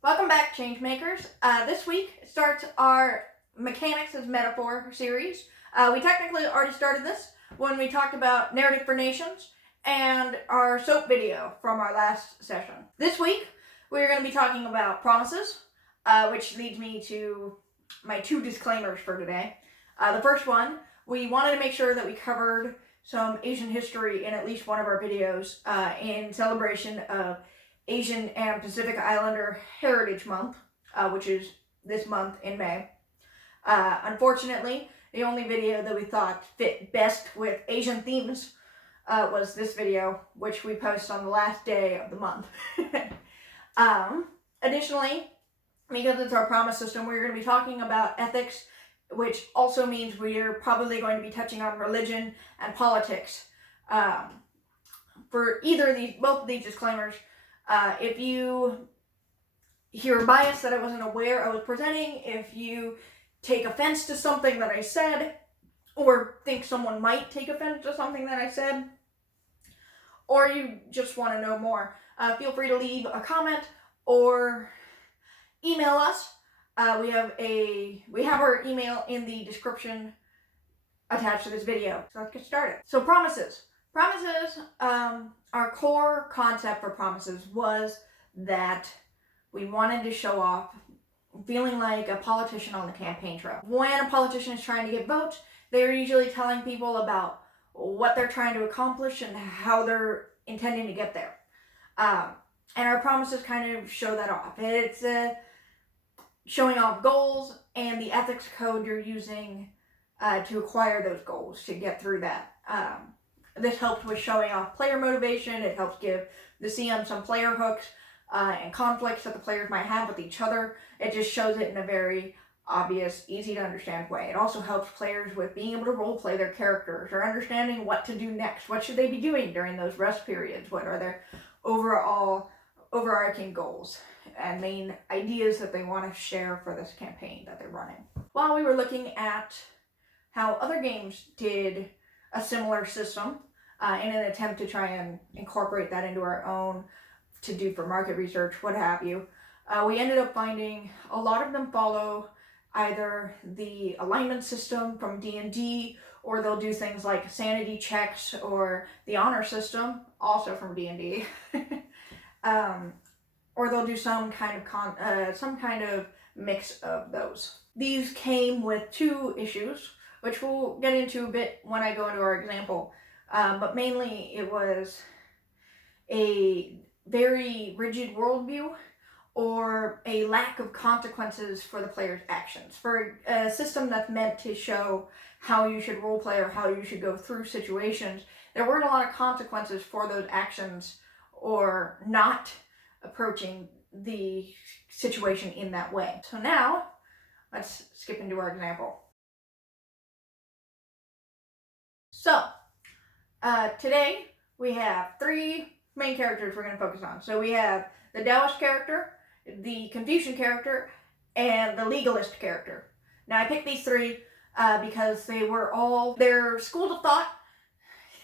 Welcome back, Changemakers. This week starts our Mechanics as Metaphor series. We technically already started this when we talked about Narrative for Nations and our soap video from our last session. This week, we're going to be talking about promises, which leads me to my two disclaimers for today. The first one, we wanted to make sure that we covered some Asian history in at least one of our videos in celebration of Asian and Pacific Islander Heritage Month, which is this month in May. Unfortunately, the only video that we thought fit best with Asian themes was this video, which we post on the last day of the month. Additionally, because it's our promise system, we're going to be talking about ethics, which also means we're probably going to be touching on religion and politics. For both of these disclaimers, if you hear bias that I wasn't aware I was presenting, if you take offense to something that I said, or think someone might take offense to something that I said, or you just want to know more, feel free to leave a comment or email us. We have our email in the description attached to this video. So let's get started. So promises. Promises, our core concept for promises was that we wanted to show off feeling like a politician on the campaign trail. When a politician is trying to get votes, they're usually telling people about what they're trying to accomplish and how they're intending to get there. And our promises kind of show that off. It's showing off goals and the ethics code you're using to acquire those goals, to get through that. This helps with showing off player motivation. It helps give the CM some player hooks and conflicts that the players might have with each other. It just shows it in a very obvious, easy to understand way. It also helps players with being able to role play their characters or understanding what to do next. What should they be doing during those rest periods? What are their overarching goals and main ideas that they want to share for this campaign that they're running? While we were looking at how other games did a similar system in an attempt to try and incorporate that into our own, to do for market research, what have you, we ended up finding a lot of them follow either the alignment system from D&D, or they'll do things like sanity checks, or the honor system, also from D&D, or they'll do some kind of mix of those. These came with two issues, which we'll get into a bit when I go into our example. But mainly it was a very rigid worldview or a lack of consequences for the player's actions. For a system that's meant to show how you should roleplay or how you should go through situations, there weren't a lot of consequences for those actions or not approaching the situation in that way. So now, let's skip into our example. So, today we have three main characters we're going to focus on. So we have the Taoist character, the Confucian character, and the legalist character. Now I picked these three because they're schools of thought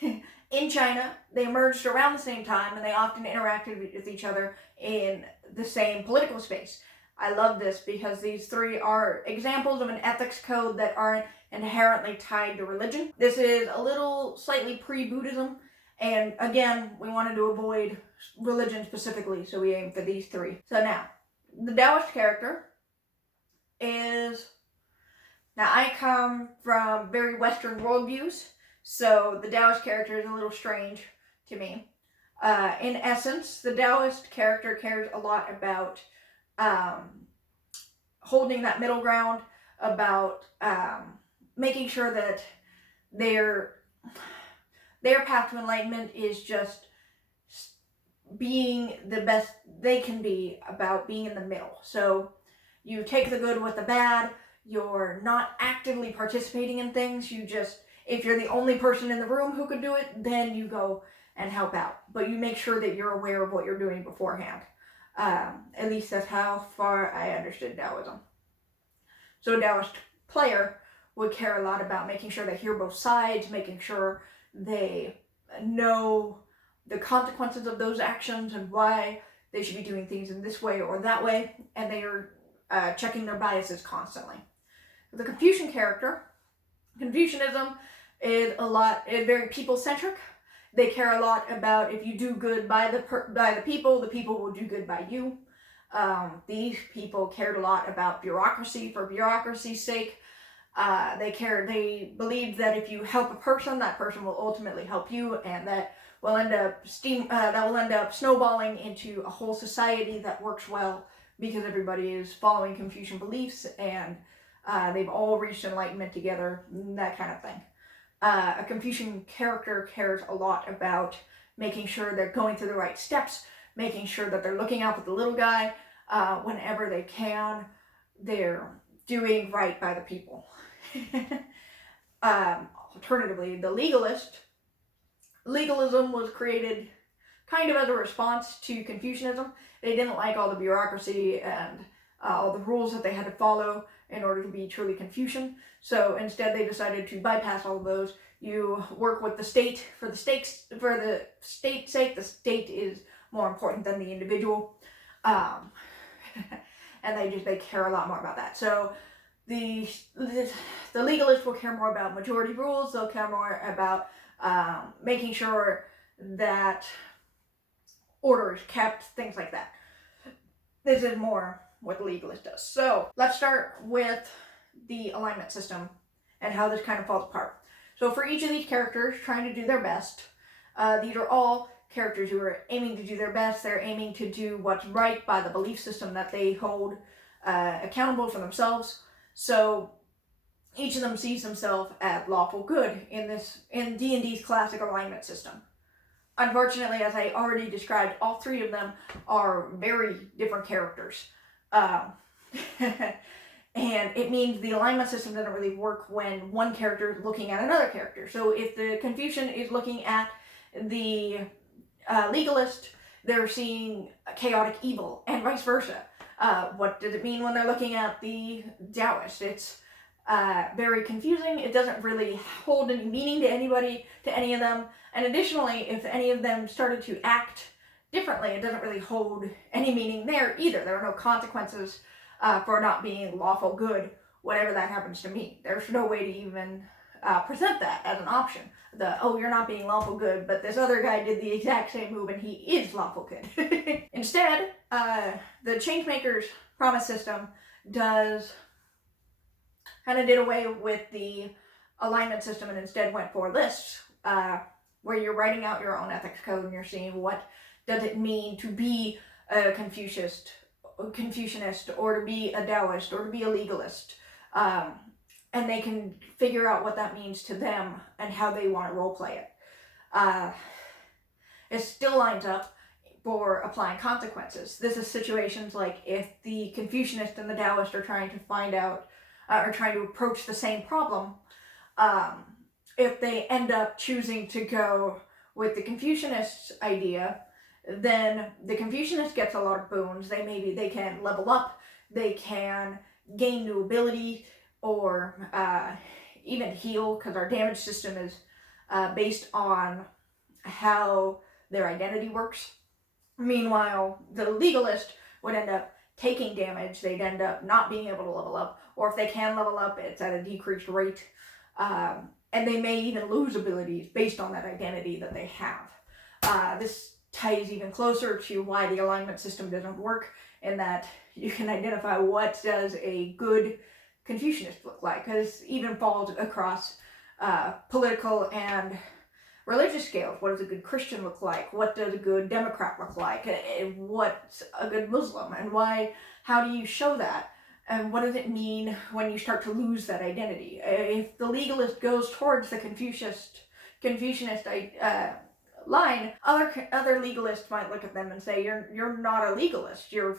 in China. They emerged around the same time, and they often interacted with each other in the same political space. I love this because these three are examples of an ethics code that aren't inherently tied to religion. This is a little slightly pre-Buddhism, and again, we wanted to avoid religion specifically, so we aimed for these three. So now, the Taoist character is... Now, I come from very Western worldviews, so the Taoist character is a little strange to me. In essence, the Taoist character cares a lot about holding that middle ground, about making sure that their path to enlightenment is just being the best they can be, about being in the middle. So you take the good with the bad. You're not actively participating in things. You just, if you're the only person in the room who could do it, then you go and help out. But you make sure that you're aware of what you're doing beforehand. At least that's how far I understood Taoism. So a Taoist player would care a lot about making sure they hear both sides, making sure they know the consequences of those actions and why they should be doing things in this way or that way, and they are checking their biases constantly. The Confucian character, Confucianism is very people-centric. They care a lot about if you do good by the people will do good by you. These people cared a lot about bureaucracy for bureaucracy's sake. They believed that if you help a person, that person will ultimately help you, and that will end up snowballing into a whole society that works well because everybody is following Confucian beliefs, and they've all reached enlightenment together, that kind of thing. A Confucian character cares a lot about making sure they're going through the right steps, making sure that they're looking out for the little guy whenever they can. They're doing right by the people. Alternatively, the legalism was created kind of as a response to Confucianism. They didn't like all the bureaucracy and all the rules that they had to follow in order to be truly Confucian. So instead they decided to bypass all of those. You work with the state for the state's sake. The state is more important than the individual. And they care a lot more about that. So the legalists will care more about majority rules. They'll care more about making sure that order is kept, things like that. This is more what the legalist does. So let's start with the alignment system and how this kind of falls apart. So for each of these characters trying to do their best, these are all characters who are aiming to do their best. They're aiming to do what's right by the belief system that they hold accountable for themselves. So each of them sees themselves as lawful good in D&D's classic alignment system. Unfortunately, as I already described, all three of them are very different characters. And it means the alignment system doesn't really work when one character is looking at another character. So if the Confucian is looking at the legalist, they're seeing chaotic evil, and vice versa. What does it mean when they're looking at the Taoist? It's very confusing. It doesn't really hold any meaning to any of them. And additionally, if any of them started to act differently, it doesn't really hold any meaning there either. There are no consequences for not being lawful good, whatever that happens to mean. There's no way to even present that as an option. You're not being lawful good, but this other guy did the exact same move and he is lawful good. Instead, the ChangeMakers Promise system kind of did away with the alignment system and instead went for lists, where you're writing out your own ethics code and you're seeing what does it mean to be a Confucianist, or to be a Taoist, or to be a legalist. And they can figure out what that means to them and how they want to roleplay it. It still lines up for applying consequences. This is situations like if the Confucianist and the Taoist are trying to find out, or trying to approach the same problem, if they end up choosing to go with the Confucianist idea, then the Confucianist gets a lot of boons. They can level up, they can gain new ability, or even heal, because our damage system is based on how their identity works. Meanwhile, the legalist would end up taking damage. They'd end up not being able to level up, or if they can level up, it's at a decreased rate. And they may even lose abilities based on that identity that they have. This ties even closer to why the alignment system doesn't work, in that you can identify what does a good Confucianist look like, because it even falls across political and religious scales. What does a good Christian look like? What does a good Democrat look like? What's a good Muslim? And how do you show that? And what does it mean when you start to lose that identity? If the legalist goes towards the Confucianist line, other legalists might look at them and say, you're not a legalist. You're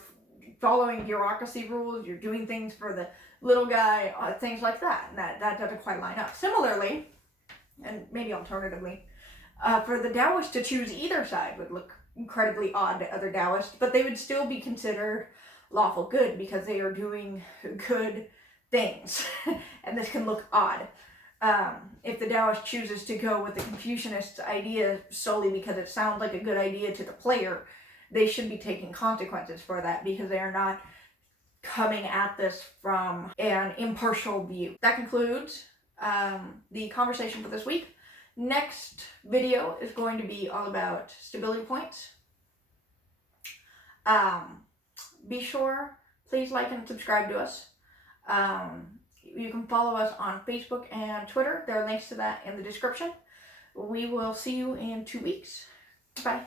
following bureaucracy rules. You're doing things for the little guy, things like that. And that doesn't quite line up. Similarly, and maybe alternatively, for the Taoists to choose either side would look incredibly odd to other Taoists, but they would still be considered lawful good because they are doing good things. And this can look odd. If the Taoist chooses to go with the Confucianist idea solely because it sounds like a good idea to the player, they should be taking consequences for that, because they are not coming at this from an impartial view. That concludes the conversation for this week. Next video is going to be all about stability points. Be sure, please like and subscribe to us. You can follow us on Facebook and Twitter. There are links to that in the description. We will see you in 2 weeks. Bye.